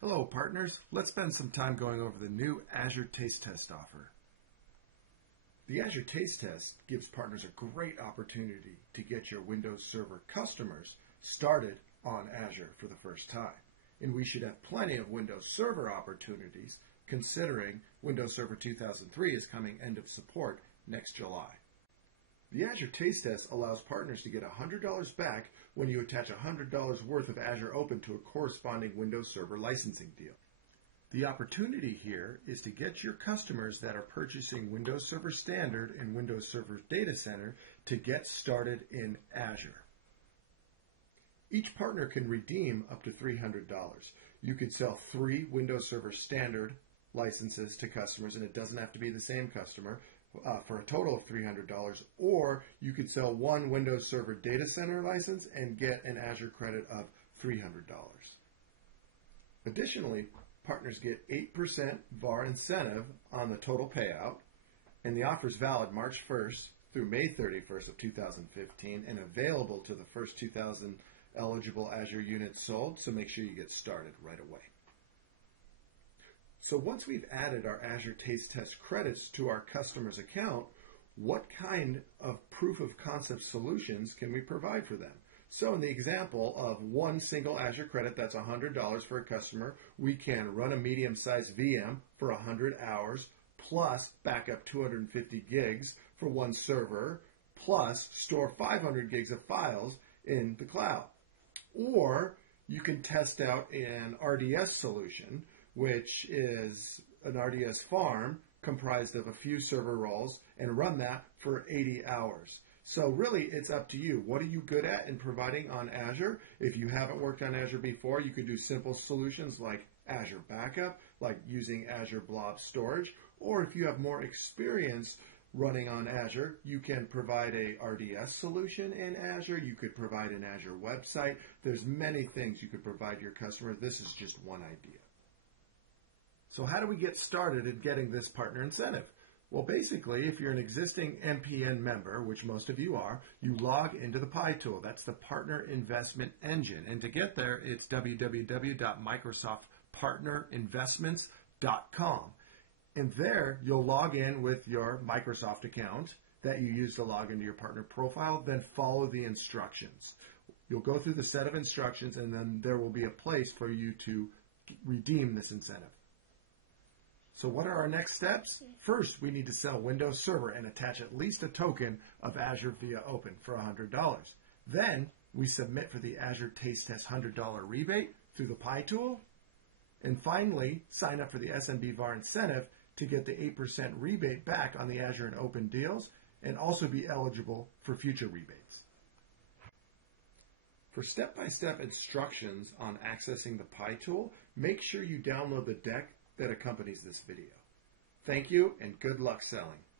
Hello partners, let's spend some time going over the new Azure Taste Test offer. The Azure Taste Test gives partners a great opportunity to get your Windows Server customers started on Azure for the first time. And we should have plenty of Windows Server opportunities considering Windows Server 2003 is coming end of support next July. The Azure Taste Test allows partners to get $100 back when you attach $100 worth of Azure Open to a corresponding Windows Server licensing deal. The opportunity here is to get your customers that are purchasing Windows Server Standard and Windows Server Data Center to get started in Azure. Each partner can redeem up to $300. You could sell 3 Windows Server Standard licenses to customers, and it doesn't have to be the same customer, for a total of $300, or you could sell 1 Windows Server Data Center license and get an Azure credit of $300. Additionally, partners get 8% VAR incentive on the total payout, and the offer is valid March 1st through May 31st of 2015 and available to the first 2,000 eligible Azure units sold, so make sure you get started right away. So once we've added our Azure Taste Test credits to our customer's account, what kind of proof of concept solutions can we provide for them? So in the example of 1 single Azure credit, that's $100 for a customer, we can run a medium-sized VM for 100 hours, plus back up 250 gigs for 1 server, plus store 500 gigs of files in the cloud. Or you can test out an RDS solution, which is an RDS farm comprised of a few server roles, and run that for 80 hours. So really, it's up to you. What are you good at in providing on Azure? If you haven't worked on Azure before, you could do simple solutions like Azure Backup, like using Azure Blob Storage, or if you have more experience running on Azure, you can provide a RDS solution in Azure. You could provide an Azure website. There's many things you could provide your customer. This is just one idea. So how do we get started in getting this partner incentive? Well, basically, if you're an existing MPN member, which most of you are, you log into the Pi tool. That's the Partner Investment Engine. And to get there, it's www.microsoftpartnerinvestments.com. And there, you'll log in with your Microsoft account that you use to log into your partner profile, then follow the instructions. You'll go through the set of instructions, and then there will be a place for you to redeem this incentive. So what are our next steps? First, we need to sell Windows Server and attach at least a token of Azure via Open for $100. Then we submit for the Azure Taste Test $100 rebate through the Pi tool. And finally, sign up for the SMB VAR incentive to get the 8% rebate back on the Azure and Open deals and also be eligible for future rebates. For step-by-step instructions on accessing the Pi tool, make sure you download the deck that accompanies this video. Thank you and good luck selling.